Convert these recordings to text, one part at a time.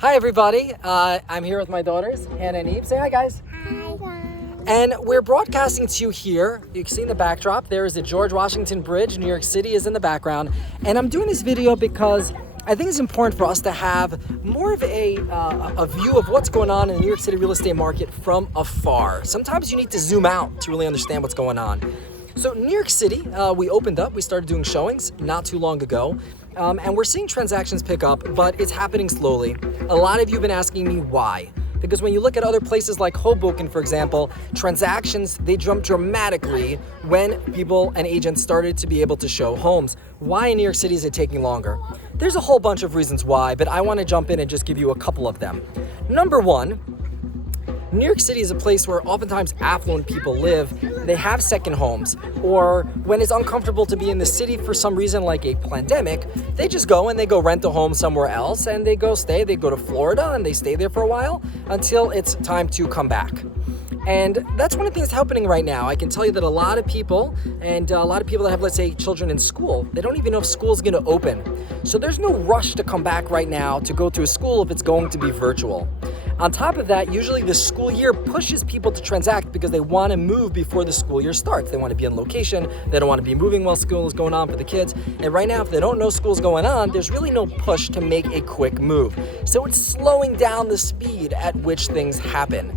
Hi everybody, I'm here with my daughters, Hannah and Eve. Say hi guys. Hi guys. And we're broadcasting to you here. You can see in the backdrop, there is the George Washington Bridge. New York City is in the background. And I'm doing this video because I think it's important for us to have more of a view of what's going on in the New York City real estate market from afar. Sometimes you need to zoom out to really understand what's going on. So New York City, we started doing showings not too long ago. And we're seeing transactions pick up, but it's happening slowly. A lot of you have been asking me why. Because when you look at other places like Hoboken, for example, transactions, they jumped dramatically when people and agents started to be able to show homes. Why in New York City is it taking longer? There's a whole bunch of reasons why, but I want to jump in and just give you a couple of them. Number one, New York City is a place where oftentimes affluent people live. They have second homes, or when it's uncomfortable to be in the city for some reason like a pandemic, they just go and they go rent a home somewhere else and they go to Florida and they stay there for a while until it's time to come back. And that's one of the things happening right now. I can tell you that a lot of people that have, let's say, children in school, they don't even know if school's going to open. So there's no rush to come back right now to go to a school if it's going to be virtual. On top of that, usually the school year pushes people to transact because they want to move before the school year starts. They want to be on location. They don't want to be moving while school is going on for the kids. And right now, if they don't know school's going on, there's really no push to make a quick move. So it's slowing down the speed at which things happen.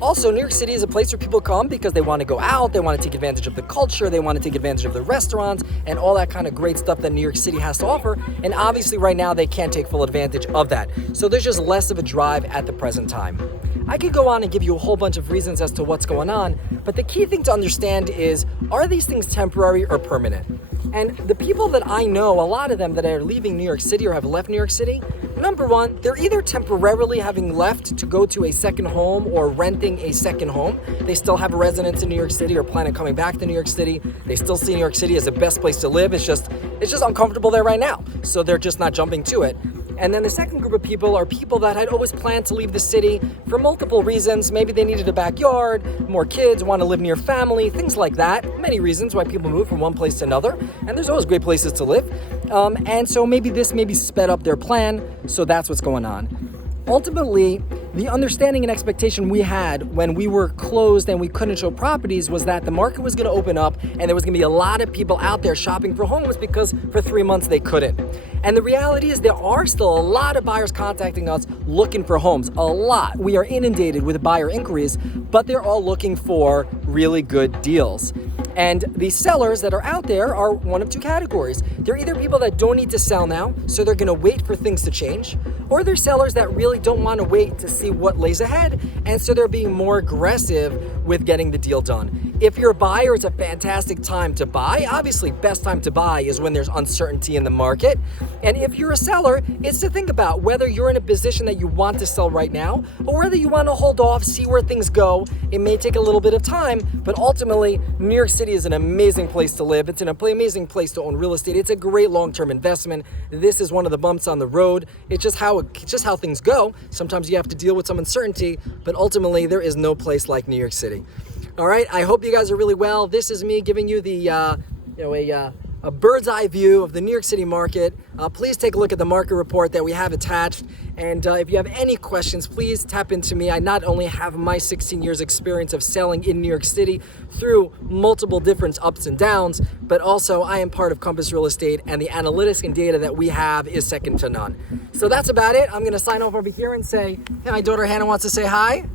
Also, New York City is a place where people come because they want to go out, they want to take advantage of the culture, they want to take advantage of the restaurants and all that kind of great stuff that New York City has to offer. And obviously right now they can't take full advantage of that. So there's just less of a drive at the present time. I could go on and give you a whole bunch of reasons as to what's going on, but the key thing to understand is, are these things temporary or permanent? And the people that I know, a lot of them that are leaving New York City or have left New York City, number one, they're either temporarily having left to go to a second home or renting a second home. They still have a residence in New York City or plan on coming back to New York City. They still see New York City as the best place to live. It's just uncomfortable there right now. So they're just not jumping to it. And then the second group of people are people that had always planned to leave the city for multiple reasons. Maybe they needed a backyard, more kids, want to live near family, things like that. Many reasons why people move from one place to another. And there's always great places to live. And so maybe this sped up their plan. So that's what's going on. Ultimately, the understanding and expectation we had when we were closed and we couldn't show properties was that the market was going to open up and there was going to be a lot of people out there shopping for homes because for 3 months they couldn't. And the reality is there are still a lot of buyers contacting us looking for homes. A lot. We are inundated with buyer inquiries, but they're all looking for really good deals. And the sellers that are out there are one of two categories. They're either people that don't need to sell now, so they're going to wait for things to change, or they're sellers that really don't want to wait to see what lays ahead, and so they're being more aggressive with getting the deal done. If you're a buyer, it's a fantastic time to buy. Obviously, best time to buy is when there's uncertainty in the market. And if you're a seller, it's to think about whether you're in a position that you want to sell right now, or whether you want to hold off, see where things go. It may take a little bit of time, but ultimately, New York City is an amazing place to live. It's an amazing place to own real estate. It's a great long-term investment. This is one of the bumps on the road. It's just how things go. Sometimes you have to deal with some uncertainty, but ultimately, there is no place like New York City. All right, I hope you guys are really well. This is me giving you the a bird's eye view of the New York City market. Please take a look at the market report that we have attached. And if you have any questions, please tap into me. I not only have my 16 years experience of selling in New York City through multiple different ups and downs, but also I am part of Compass Real Estate, and the analytics and data that we have is second to none. So that's about it. I'm gonna sign off over here and say, hey, my daughter Hannah wants to say hi.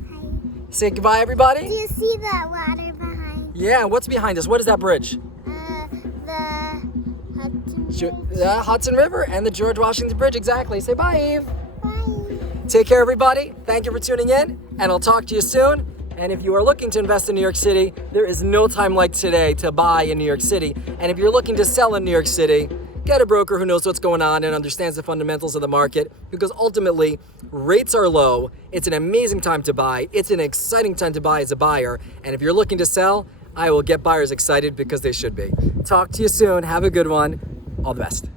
Say goodbye, everybody. Do you see that water behind? Yeah, what's behind us? What is that bridge? The Hudson River and the George Washington Bridge, exactly. Say bye, Eve. Bye. Take care, everybody. Thank you for tuning in, and I'll talk to you soon. And if you are looking to invest in New York City, there is no time like today to buy in New York City. And if you're looking to sell in New York City, get a broker who knows what's going on and understands the fundamentals of the market, because ultimately, rates are low. It's an amazing time to buy. It's an exciting time to buy as a buyer. And if you're looking to sell, I will get buyers excited because they should be. Talk to you soon. Have a good one. All the best.